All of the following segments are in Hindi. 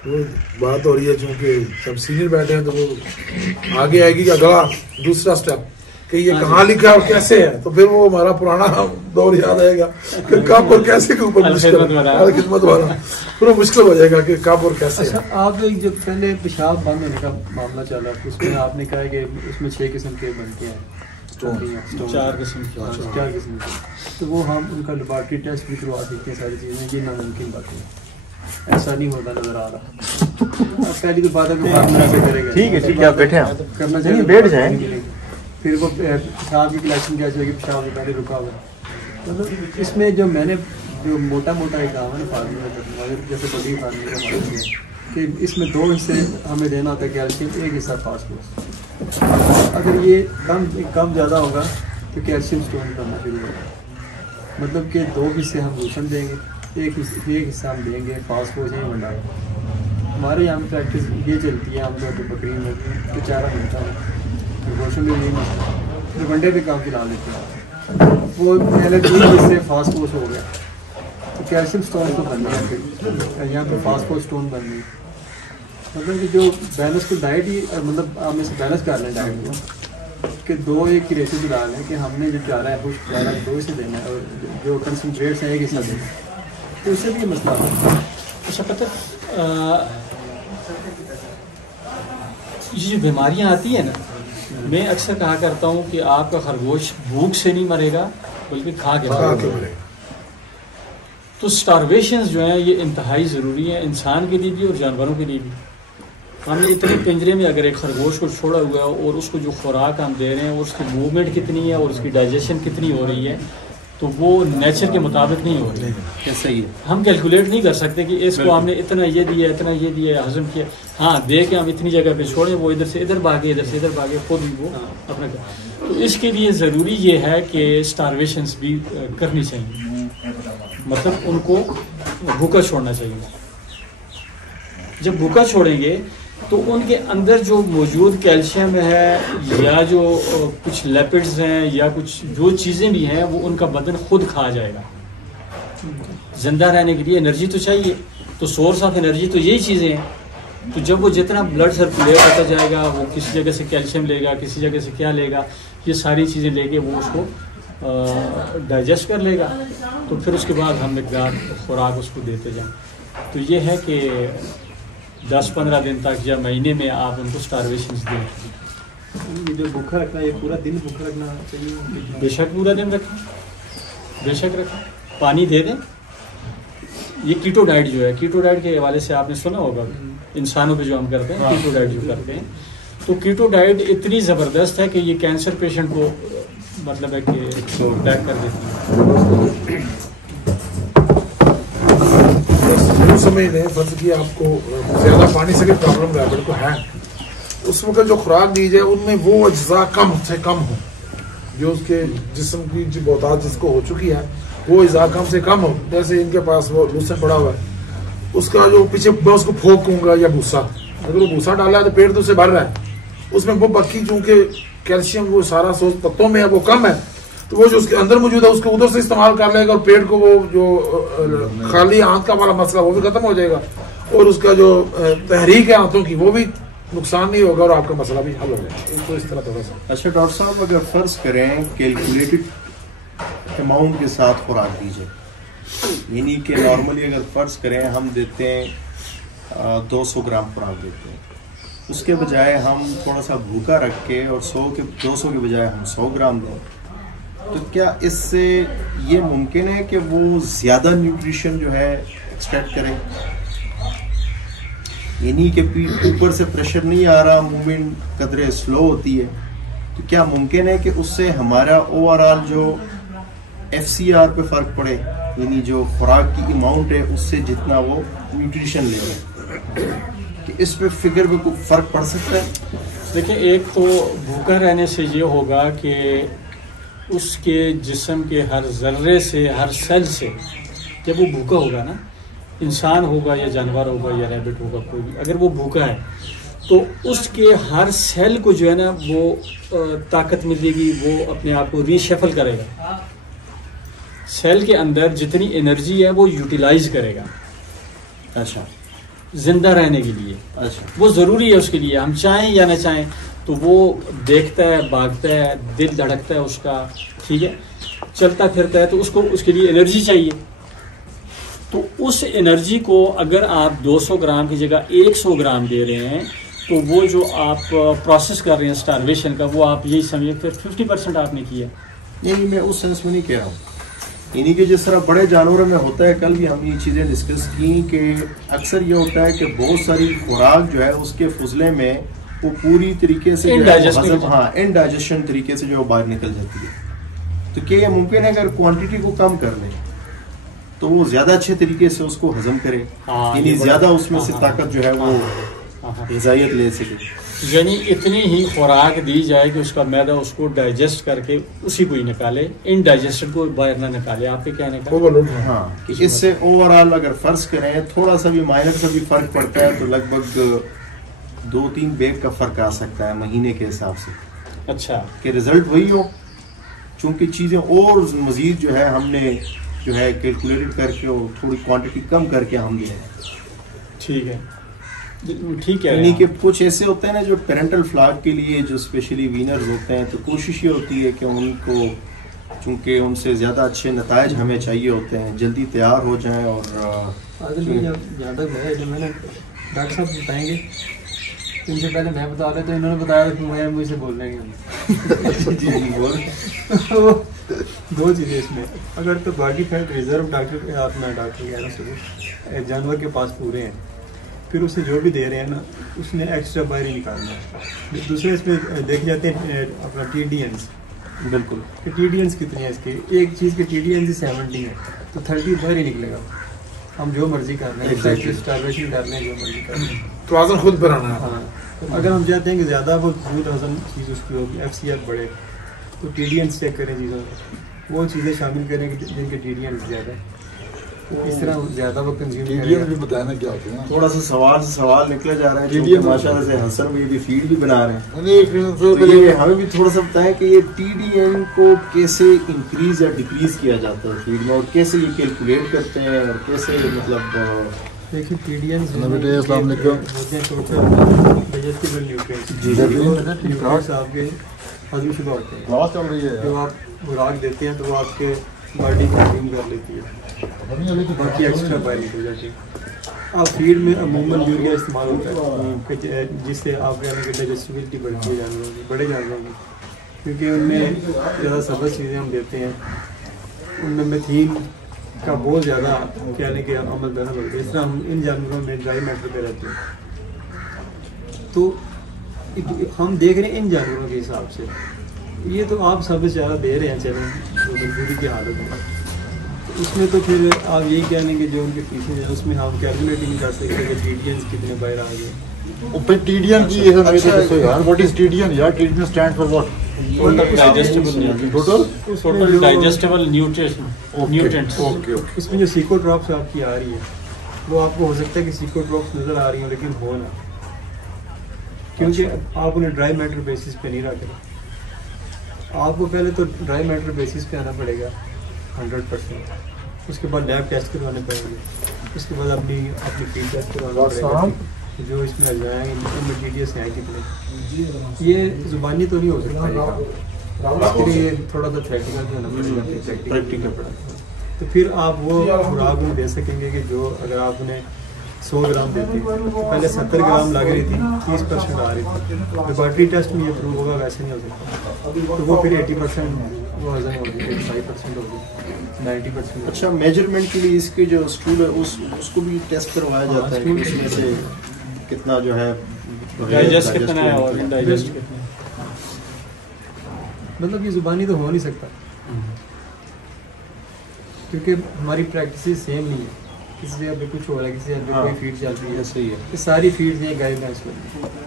वो बात हो रही है, चूंकि सब सीनियर बैठे हैं तो वो आगे आएगी कि अगला दूसरा स्टेप कि ये कहाँ लिखा है और कैसे है, तो फिर वो हमारा पुराना दौर याद आएगा कि कब और कैसे के ऊपर खिदमत वाला पूरा मुश्किल हो जाएगा कि कब और कैसे। अच्छा, आप जो पहले पेशाब बंद होने का मामला चला उसमें आपने कहा कि उसमें 6 किस्म के बनते हैं, 4 किस्म के, तो वो हम उनका लेबॉर्ट्री टेस्ट भी करवा सकते हैं, सारी चीज़ें, ये नामुमकिन बात है, ऐसा नहीं होता नजर आ रहा। पहली तो बात है ठीक है आप बैठे हैं, करना चाहिए, बैठ जाए, फिर वो पेशाब की कलेक्शन क्या चाहिए, पेशाब से पहले रुका हुआ है। मतलब इसमें जो मैंने जो मोटा एक काम है ना फार्मूला करना, जैसे बड़ी फार्मूला कि इसमें 2 हिस्से हमें देना होता है कैल्शियम, 1 हिस्सा फास्फोरस। अगर ये कम ज़्यादा होगा तो कैल्शियम स्टोन करना शुरू होगा, मतलब कि 2 हिस्से हम रोशन देंगे, एक हिस्सा हम देंगे फास्फोरस ही मंडाएंगे। हमारे यहाँ प्रैक्टिस ये चलती है आमतौर पर बकरी में तो 4 मिलता है, रोशन भी नहीं, फिर वनडे पे काम चला लेते हैं। वो पहले 2 हिस्से फास्फोरस हो गया तो कैल्शियम स्टोन तो बन गया, फिर यहाँ पर फास्फोरस स्टोन बन गई। मतलब कि जो बैलेंस को डाइट ही मतलब आप में से बैलेंस कर लें डाइट को कि 2-1 की रेशो डाल लें कि हमने जो चारा है खुश्क चारा 2 हिस्से देना है और जो कंसनट्रेट्स हैं 1 हिस्सा देना है, तो उससे भी मसला है। अच्छा पता ये जो बीमारियाँ आती हैं ना, मैं अक्सर कहा करता हूँ कि आपका खरगोश भूख से नहीं मरेगा बल्कि खा के मरेगा। तो स्टारवेशंस जो हैं ये इंतहाई ज़रूरी है इंसान के लिए भी और जानवरों के लिए भी। हमने इतने पिंजरे में अगर एक खरगोश को छोड़ा हुआ है और उसको जो खुराक हम दे रहे हैं और उसकी मूवमेंट कितनी है और उसकी डाइजेशन कितनी हो रही है, तो वो नेचर के मुताबिक नहीं हो रही है। सही है, हम कैलकुलेट नहीं कर सकते कि इसको हमने इतना ये दिया इतना ये दिया हजम किया, हाँ दे के हम इतनी जगह पे छोड़ें वो इधर से इधर भागे इधर से इधर भागे, खुद भी वो अपना। तो इसके लिए ज़रूरी ये है कि स्टारवेशंस भी करनी चाहिए, मतलब उनको भूखा छोड़ना चाहिए। जब भूखा छोड़ेंगे तो उनके अंदर जो मौजूद कैल्शियम है या जो कुछ लिपिड्स हैं या कुछ जो चीज़ें भी हैं वो उनका बदन खुद खा जाएगा। जिंदा रहने के लिए एनर्जी तो चाहिए, तो सोर्स ऑफ एनर्जी तो यही चीज़ें हैं। तो जब वो जितना ब्लड सर्कुलेट होता जाएगा वो किसी जगह से कैल्शियम लेगा, किसी जगह से क्या लेगा, ये सारी चीज़ें लेके वो उसको डाइजेस्ट कर लेगा, तो फिर उसके बाद हम मकदार खुराक उसको देते जाएं। तो ये है कि 10-15 दिन तक या महीने में आप उनको स्टारवेशंस दें। ये जो भूखा रखना, ये पूरा दिन भूखा रखना चाहिए? बेशक पूरा दिन रखें, बेशक रखें, पानी दे दें। ये कीटो डाइट जो है, कीटो डाइट के हवाले से आपने सुना होगा, इंसानों पे जो हम करते हैं कीटो डाइट जो करते हैं, तो कीटो डाइट इतनी ज़बरदस्त है कि ये कैंसर पेशेंट को मतलब है कि अटैक कर देती है। समझ लें फर्ज की आपको ज्यादा पानी से भी प्रॉब्लम रैबिट को है, उस वक्त जो खुराक दी जाए उनमें वो अज्जा कम से कम हो, जो उसके जिस्म की जो बहुतायत जिसको हो चुकी है वो अज्जा कम से कम हो। जैसे इनके पास वो लूसन पड़ा हुआ है, उसका जो पीछे मैं उसको फोकूंगा या भूसा, अगर वो भूसा डाला है तो पेट तो उसे भर रहा है, उसमें वो बाकी चूंकि कैल्शियम वो सारा सोर्स तत्वों में है वो कम है, तो वो जो उसके अंदर मौजूद है उसको उधर से इस्तेमाल कर लेगा और पेट को वो जो खाली आंत का वाला मसला वो भी खत्म हो जाएगा और उसका जो तहरीक है आंतों की वो भी नुकसान नहीं होगा और आपका मसला भी हल हो जाएगा। तो इस तरह थोड़ा सा। अच्छा डॉक्टर साहब, अगर फर्ज करें कैलकुलेटेड अमाउंट के साथ खुराक दीजिए, यानी कि नॉर्मली अगर फर्ज करें हम देते हैं 200 ग्राम खुराक देते हैं, उसके बजाय हम थोड़ा सा भूखा रख के और 200 के बजाय हम 100 ग्राम दें, तो क्या इससे ये मुमकिन है कि वो ज़्यादा न्यूट्रिशन जो है एक्सट्रैक्ट करें? यानी कि ऊपर से प्रेशर नहीं आ रहा, मूवमेंट कदरे स्लो होती है, तो क्या मुमकिन है कि उससे हमारा ओवरऑल जो FCR पे फ़र्क पड़े, यानी जो खुराक की अमाउंट है उससे जितना वो न्यूट्रिशन ले रहे, कि इस पे फिगर में कोई फ़र्क पड़ सकता है? देखिए, एक तो भूखा रहने से ये होगा कि उसके जिस्म के हर ज़र्रे से, हर सेल से, जब वो भूखा होगा ना, इंसान होगा या जानवर होगा या रैबिट होगा, कोई भी अगर वो भूखा है तो उसके हर सेल को जो है ना वो ताकत मिलेगी, वो अपने आप को रीशफल करेगा, सेल के अंदर जितनी एनर्जी है वो यूटिलाइज करेगा। अच्छा, जिंदा रहने के लिए। अच्छा, वो ज़रूरी है उसके लिए, हम चाहें या ना चाहें। तो वो देखता है, भागता है, दिल धड़कता है उसका, ठीक है, चलता फिरता है, तो उसको उसके लिए एनर्जी चाहिए। तो उस एनर्जी को अगर आप 200 ग्राम की जगह 100 ग्राम दे रहे हैं, तो वो जो आप प्रोसेस कर रहे हैं स्टारवेशन का, वो आप यही समझिए फिर 50% आपने किया। नहीं, मैं उस सेंस में नहीं कह रहा हूँ। इन्हीं के जिस तरह बड़े जानवरों में होता है, कल भी हम ये चीज़ें डिस्कस की कि अक्सर ये होता है कि बहुत सारी खुराक जो है उसके फुजले में वो पूरी तरीके से इनडाइजेशन तरीके से जो बाहर निकल जाती है। तो क्या ये मुमकिन है अगर क्वांटिटी को कम कर ले तो वो ज्यादा अच्छे तरीके से उसको हजम करे, यानी ज्यादा उसमें से ताकत जो है वो ग़िज़ाइयत ले सके? यानी इतनी ही खुराक दी जाए कि उसका मैदा उसको डाइजेस्ट करके उसी को ही निकाले, इनडाइजेस्टेड को बाहर ना निकाले। आपके कहने का हाँ, कि इससे ओवरऑल अगर फर्ज करें थोड़ा सा भी माइनर सा भी फर्क पड़ता है तो लगभग 2-3 बैग का फर्क आ सकता है महीने के हिसाब से। अच्छा, कि रिजल्ट वही हो, चूंकि चीजें और मजीद जो है हमने जो है कैलकुलेटेड करके और थोड़ी क्वांटिटी कम करके हम दिए। ठीक है, ठीक है। यानी कि कुछ ऐसे होते हैं ना जो पेरेंटल फ्लॉक के लिए जो स्पेशली वीनर्स होते हैं, तो कोशिश ये होती है कि उनको, चूंकि उनसे ज़्यादा अच्छे नताइज हमें चाहिए होते हैं, जल्दी तैयार हो जाएं। और जहाँ तक मैंने डॉक्टर साहब बताएंगे, इनसे पहले मैं बता रहा तो इन्होंने बताया कि मुझसे बोल रहे हैं। दो चीज़ें इसमें, अगर तो बॉडी फैट रिजर्व डॉक्टर के हाथ में, डॉक्टर कह रहा है जानवर के पास पूरे हैं, फिर उसे जो भी दे रहे हैं ना उसने एक्स्ट्रा बाहर ही निकालना है। दूसरे इसमें देखे जाते हैं अपना TDNs, बिल्कुल कि TDNs कितनी है इसके, एक चीज़ के TDNs 70 है तो 30 बाहर ही निकलेगा। हम जो मर्जी कर रहे हैं, स्टारवेशन कर रहे हैं, जो मर्जी कर रहे हैं, तो वजन खुद बनाना है। हाँ, तो अगर हम चाहते हैं कि ज़्यादा वो दूध हजम चीज़ उसकी होगी, FCR बढ़े, तो TDNs चेक करें चीज़ों में, वो चीज़ें शामिल करें जिनके TDNs ज़्यादा है, तो इस तरह ज़्यादा वो कंज्यूम TDN भी बताना क्या होता है। थोड़ा सा सवाल से सवाल निकले जा रहे हैं, TDN माशाल्लाह से हसन में भी फीड भी बना रहे हैं। तो ये हमें भी थोड़ा सा बताएं कि ये TDN को कैसे इंक्रीज या डिक्रीज किया जाता है फीड में, और कैसे ये कैलकुलेट करते हैं, और कैसे मतलब देखिए TDNs वेजिटेबल न्यूट्रिएंट्स आपके हजम शुदा होते हैं। क्लास चल रही है, जो आप खुराक देते हैं तो वो आपके बॉडी कंज्यूम कर लेती है, बाकी एक्स्ट्रा बाहर निकल जाती है। आप फीड में अमूमन यूरिया इस्तेमाल होता है जिससे आप कहने की डाइजेस्टिबिलिटी बढ़ती है जानवरों की, बड़े जानवरों की, क्योंकि उनमें ज़्यादा सब्ज़ चीज़ें हम देते हैं, उनमें मेथीन का बहुत ज़्यादा कहने के अमल करना पड़ता है। इस तरह हम इन जानवरों में ड्राई मैटर पे रहते हैं, तो हम देख रहे हैं इन जानवरों के हिसाब से, ये तो आप सब चारा दे रहे हैं, चलें मजबूरी की हालत में, तो उसमें तो फिर आप यही कहने कि जो उनके फीसेज है उसमें हम कैलकुलेट ही नहीं कर सकते कि TDNs कितने बाहर आ गए। TDN की ये यार, व्हाट इज TDN यार? TDN stand for what? Total digestible nutrients. Okay. इसमें जो सीकोट्रॉप्स आपकी आ रही है वो आपको हो सकता है कि सीकोट्रॉप्स नज़र आ रही हैं लेकिन हो ना, क्योंकि आप उन्हें ड्राई मैटर बेसिस पे नहीं रख रहे। आपको पहले तो ड्राई मैटर बेसिस पे आना पड़ेगा 100%, उसके बाद लैब टेस्ट करवाने पड़ेंगे, उसके बाद अपनी फीड टेस्ट करवाना पड़ेगा जो इसमें आ जाएंगे, इनमें TDS हैं कितने। ये जुबानी तो नहीं हो सकता, इसके लिए थोड़ा सा प्रैक्टिकल भी होना पड़ेगा, प्रैक्टिकल। तो फिर आप वो खुराक उन्हें दे सकेंगे कि जो अगर आप उन्हें 100 ग्राम देती है, पहले 70 ग्राम लग रही थी, 30% आ रही थी, लेबोरेटरी टेस्ट में ये प्रूव होगा, वैसे नहीं हो सकता, तो वो फिर 80% वो वजन होगी, 85% होगी, 90%। अच्छा, मेजरमेंट के लिए इसके जो स्टूल है उसको भी टेस्ट करवाया जाता है कि उसमें से कितना जो है डाइजेस्ट कितना है और इनडाइजेस्ट कितना है, मतलब ये जुबानी तो हो नहीं सकता, क्योंकि हमारी प्रैक्टिस सेम नहीं है, किसी जगह पे कुछ हो रहा है, किसी जगह पे कोई फीड चलती है, सही है। ये सारी फीड्स हैं गाय भैंस में,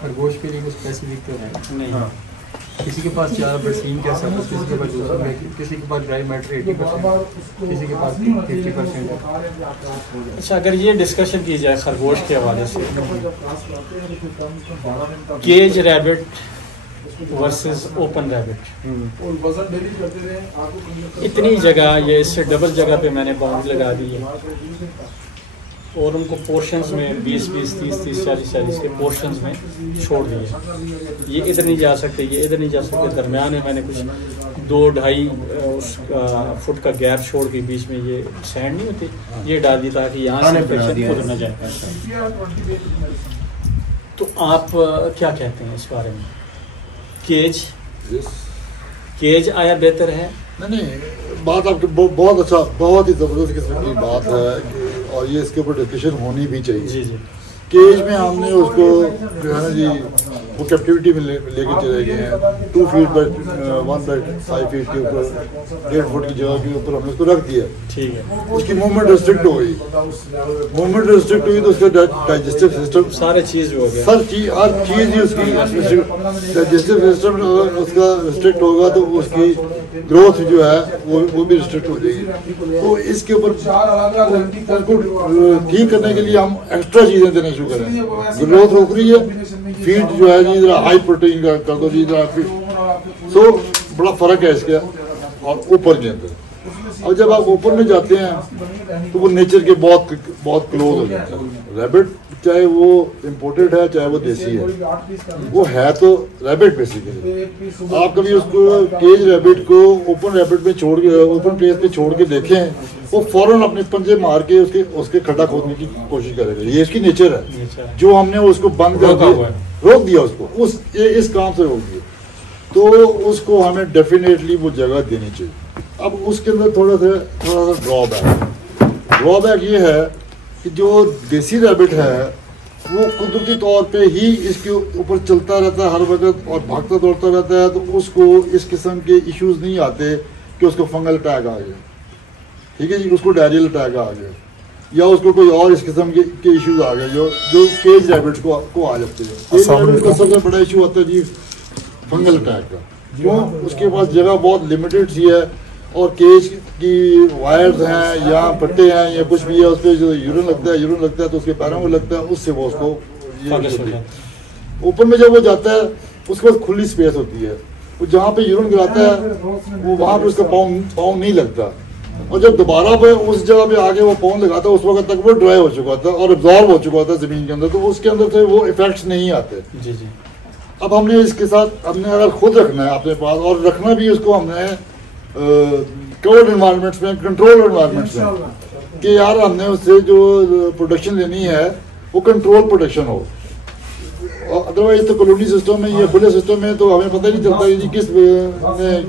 खरगोश के लिए कुछ स्पेसिफिक तो है नहीं। हाँ, किसी के पास 4% क्या सब, किसी के पास दूसरा है, किसी के पास ड्राई मैटर 80%, किसी के पास 50% है। अच्छा, अगर ये डिस्कशन की जाए खरगोश के हवाले से, cage rabbit versus open rabbit, इतनी जगह, ये इससे डबल जगह पे मैंने बाउंड लगा दी है, और उनको पोर्शंस में 20-20, 30-30, 40-40 के पोर्शंस में छोड़ दिया। ये इधर नहीं जा सकते, ये इधर नहीं जा सकते। दरमियान में मैंने कुछ 2-2.5 फुट का गैप छोड़ के बीच में ये सैंड नहीं होती, ये डाल दी ताकि यहाँ से इन्फेक्शन खुद न जाए। तो आप क्या कहते हैं इस बारे में? केज आया बेहतर है? नहीं, बात आपकी बहुत अच्छा, बहुत ही ज़बरदस्त किस्म की बात है और ये इसके ऊपर डिस्कशन होनी भी चाहिए। जी जी। केज में हमने उसको जो है ना जी वो कैप्टिविटी में लेके चले गए हैं 2 फीट बाय 1.5 फीट के ऊपर, 1.5 फुट की जगह के ऊपर हमने उसको रख दिया। ठीक है। उसकी मूवमेंट रिस्ट्रिक्ट हो गई, मूवमेंट रिस्ट्रिक्ट हुई तो उसका डाइजेस्टिव सिस्टम सारे चीज़ हो गया, हर चीज़ ही उसकी डाइजेस्टिव सिस्टम उसका रिस्ट्रिक्ट होगा तो उसकी ग्रोथ जो है वो भी रिस्ट्रिक्ट हो जाएगी। तो इसके ऊपर उनको ठीक करने के लिए हम एक्स्ट्रा चीज़ें देना शुरू करें। ग्रोथ रोक रही है, फीड जो है जी जरा हाई प्रोटीन का कर दो जी जरा फीड। सो बड़ा फ़र्क है इसके और ऊपर के अंदर। अब जब आप ऊपर में जाते हैं तो वो नेचर के बहुत बहुत क्लोज हो जाता है। रैबिट चाहे वो इम्पोर्टेड है चाहे वो देसी है, वो है तो रैबिट बेसिकली। आप कभी उसको केज रैबिट को ओपन रैबिट में छोड़ के, ओपन प्लेस पे छोड़ के देखें, वो फौरन अपने पंजे मार के उसके खड्डा खोदने की कोशिश करेगा। ये इसकी नेचर है। जो हमने उसको बंद कर दिया, रोक दिया उसको, इस काम से रोक दिया, तो उसको हमें डेफिनेटली वो जगह देनी चाहिए। अब उसके अंदर थोड़ा सा ड्रॉबैक ये है कि जो देसी रैबिट है वो कुदरती तौर पे ही इसके ऊपर चलता रहता है हर वक्त और भागता दौड़ता रहता है, तो उसको इस किस्म के इश्यूज नहीं आते कि उसको फंगल अटैक आ गया, ठीक है जी, उसको डायरियल अटैक आ गया या उसको कोई और इस किस्म के इश्यूज आ गए जो केज रैबिट को आ जाते हैं। केज रैबिट का सबसे बड़ा इशू आता है जी फंगल अटैक का। क्यों? उसके पास जगह बहुत लिमिटेड सी है और केज की वायर्स हैं या पट्टे हैं या कुछ भी है, उस पर जो यूरिन लगता है तो उसके पैरों में लगता है, उससे वो उसको ऊपर में जब वो जाता है उसके बाद खुली स्पेस होती है, वो जहाँ पे यूरिन गिराता है वो वहाँ पे उसका पाँव नहीं लगता, और जब दोबारा पे उस जगह पे आगे वो पाँव लगाता है उस वक्त तक वो ड्राई हो चुका था और एब्जॉर्ब हो चुका था जमीन के अंदर, तो उसके अंदर से वो इफेक्ट्स नहीं आते। जी जी। अब हमने इसके साथ हमने अगर खुद रखना है अपने पास, और रखना भी उसको हमने कवर्ड एनवायरनमेंट्स में, कंट्रोल एनवायरनमेंट्स में, कि यार हमने उससे जो प्रोडक्शन लेनी है वो कंट्रोल प्रोडक्शन हो। अदरवाइज तो कॉलोनी सिस्टम में, ये खुले सिस्टम में तो हमें पता नहीं चलता कि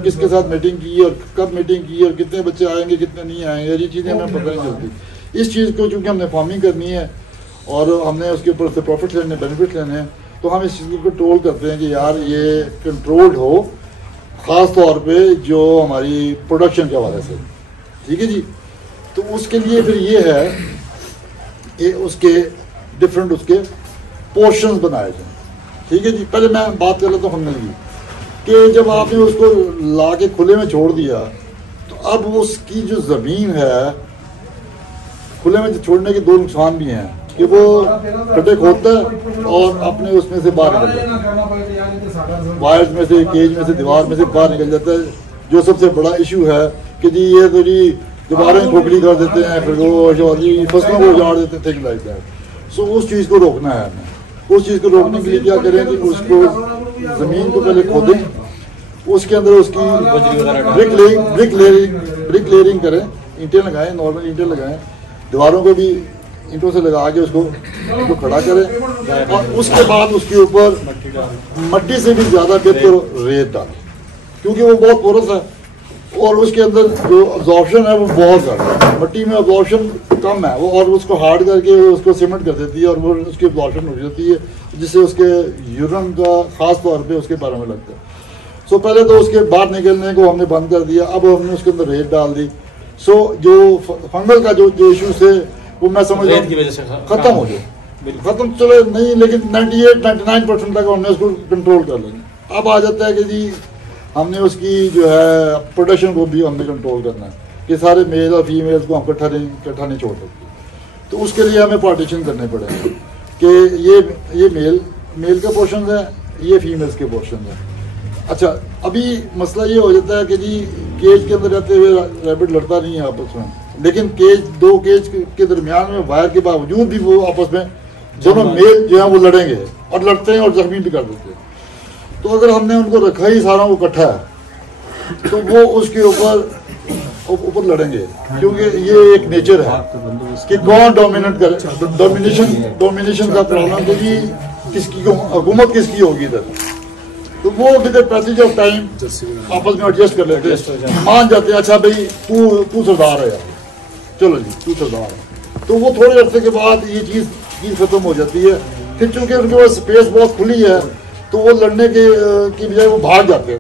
किसके साथ मीटिंग की और कब मीटिंग की और कितने बच्चे आएंगे कितने नहीं आएंगे, ये चीज़ें हमें पता नहीं चलती। इस चीज़ को चूँकि हमने फार्मिंग करनी है और हमने उसके ऊपर से प्रॉफिट लेने, बेनिफिट लेने हैं, तो हम इस चीज़ को कंट्रोल करते हैं कि यार ये कंट्रोल्ड हो, ख़ास तौर पे जो हमारी प्रोडक्शन के हवाले से, ठीक है जी। तो उसके लिए फिर ये है कि उसके डिफरेंट उसके पोर्शंस बनाए जाएं, ठीक है जी। पहले मैं बात कर लेता हूँ फंगल की, कि जब आपने उसको ला के खुले में छोड़ दिया तो अब उसकी जो ज़मीन है खुले में छोड़ने के दो नुकसान भी हैं कि वो गड्ढे खोदता है और अपने उसमें से बाहर निकल जाता है, वायर्स में से, केज में से, दीवार में से बाहर निकल जाता है। जो सबसे बड़ा इशू है कि जी ये तो जी दीवारें खोखली कर देते हैं, फिर वो जी फसलों को उजाड़ देते हैं, थिंग लाइक दैट। सो उस चीज़ को रोकना है हमें। उस चीज़ को रोकने के लिए क्या करें कि उसको ज़मीन को पहले खोदें, उसके अंदर उसकी ब्रिक लेयरिंग करें, ईंटें लगाएं, नॉर्मल ईंटें लगाएं, दीवारों को भी ईंटों से लगा के उसको खड़ा करें और उसके बाद उसके ऊपर मट्टी से भी ज़्यादा बेहतर रेत डालें, क्योंकि वो बहुत पोरस है और उसके अंदर जो अब्जॉर्प्शन है वो बहुत ज़्यादा है। मट्टी में अब्जॉर्प्शन कम है वो, और उसको हार्ड करके उसको सीमेंट कर देती है और वो उसकी अब्जॉर्प्शन हो जाती है, जिससे उसके यूरिन का ख़ास तौर पे उसके पैरों में लगता है। सो पहले तो उसके बाहर निकलने को हमने बंद कर दिया, अब हमने उसके अंदर रेत डाल दी। सो जो फंगल का जो इशू है वो मैं समझ रेत की वजह से खत्म हो जाए, खत्म चलो नहीं, लेकिन 98-99% तक हमने उसको कंट्रोल कर लिया। अब आ जाता है कि जी हमने उसकी जो है प्रोडक्शन को भी हमने कंट्रोल करना है कि सारे मेल और फीमेल्स को हम इकट्ठा नहीं छोड़ सकते। तो उसके लिए हमें पार्टीशन करने पड़ेंगे कि ये मेल के पोर्शन है, ये फीमेल्स के पोर्शन है। अच्छा, अभी मसला ये हो जाता है कि जी केज के अंदर रहते हुए रैबिट लड़ता नहीं है आपस में, लेकिन केज, दो केज के दरमियान में वायर के बावजूद भी वो आपस में दोनों मेल जो है वो लड़ेंगे और लड़ते हैं और जख्मी भी कर देते हैं। तो अगर हमने उनको रखा ही सारा को इकट्ठा है तो वो उसके ऊपर लड़ेंगे, क्योंकि ये एक नेचर है कि कौन डोमिनेट करे। डोमिनेशन का प्रॉब्लम तो जी किसकी हुकूमत किसकी होगी इधर, तो वो किधर पैसेज ऑफ टाइम आपस में एडजस्ट कर लेते हैं, मान जाते हैं अच्छा भाई तू सरदार है, चलो जी तू सरदार है। तो वो थोड़े अरसे के बाद ये चीज खत्म हो जाती है। फिर चूंकि उनके पास स्पेस बहुत खुली है तो वो लड़ने की बजाय वो भाग जाते हैं।